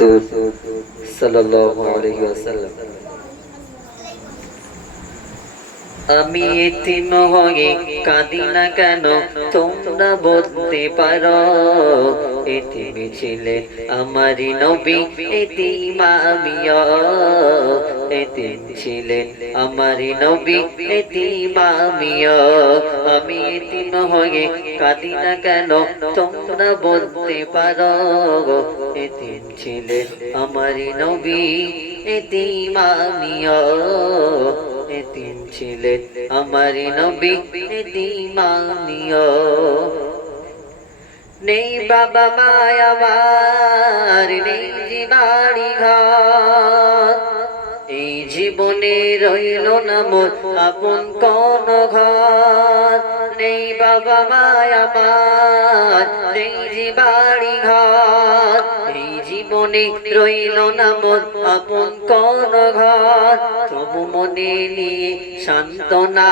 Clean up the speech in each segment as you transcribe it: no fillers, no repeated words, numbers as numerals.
রাসূল সাল্লাল্লাহু আলাইহি ওয়াসাল্লাম। আমি এতিম হয়ে কাঁদি না কেন, তোমরা বলতে পারো। এতিম ছিলেন আমারই নবী, এতিম আমিও। এতিম ছিলেন আমারই নবী, এতিম আমিও। আমি এতিম হয়ে কাঁদি না কেন, তোমরা বলতে পারো। এতিম ছিলেন আমারই নবী, এতিম আমিও। এতিম ছিলেন আমারই নবী, এতিম আমিও। নেই বাবা মায় আমার, নেই যে বাড়ি ঘর, এই জীবনে রইল না মোর আপন কোন ঘর। নেই বাবা মায় আমার, নেই যে বাড়ি ঘর, এই জীবনে রইল না মোর আপন কোন ঘর। তবু মনে নিয়ে সান্ত্বনা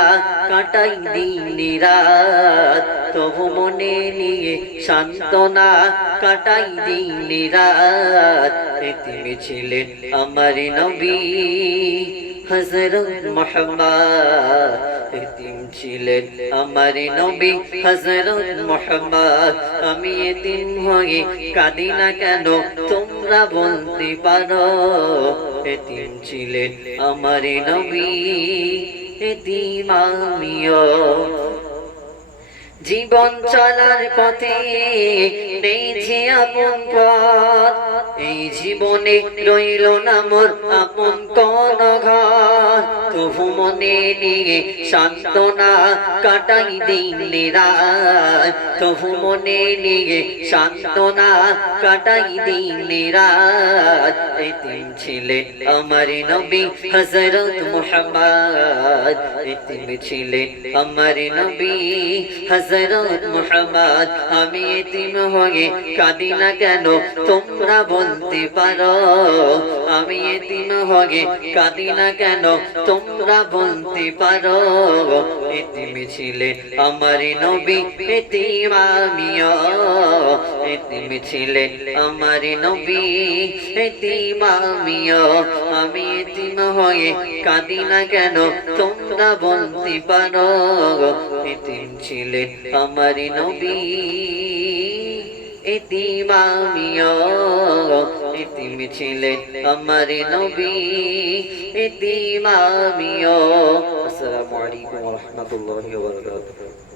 কাটাই দিন রাত, তবু মনে নিয়ে সান্ত্বনা কাটাই দিন রাত। এতিম ছিলেন আমারই নবী হযরত মুহাম্মদ, এতিম ছিলেন আমারই নবী হযরত মুহাম্মদ। আমি এতিম হয়ে কাঁদি না কেন, তোমরা বলতে পারো। এতিম ছিলেন আমারই নবী, এতিম আমিও। জীবন চলার পথে নেই যে আপন পথ, এই জীবনে রইল না মোর আপন কোন ঘর। তবু মনে নিয়ে সান্ত্বনা কাটাই দিন রাত, তবু মনে নিয়ে সান্ত্বনা কাটাই দিন রাত। এতিম ছিলেন আমারই নবী হযরত মুহাম্মদ, এতিম ছিলেন আমারই নবী হযরত মুহাম্মদ। আমি এতিম হয়ে কাঁদি না কেন, তোমরা বলতে পারো। আমি এতিম হয়ে কাঁদি না কেন, তোমরা বলতে পারো। এতিম ছিলেন আমারই নবী, এতিম আমিও। এতিম ছিলেন আমারই নবী, এতিম আমিও। আমি এতিম হয়ে কাঁদি না কেন, তোমরা বলতে পারো। এতিম ছিলেন আমারই নবী, এতিম আমিও। এতিম ছিলেন আমারই নবী, এতিম আমিও। আসসালামু আলাইকুম ওয়া রাহমাতুল্লাহি ওয়া বারাকাতুহু।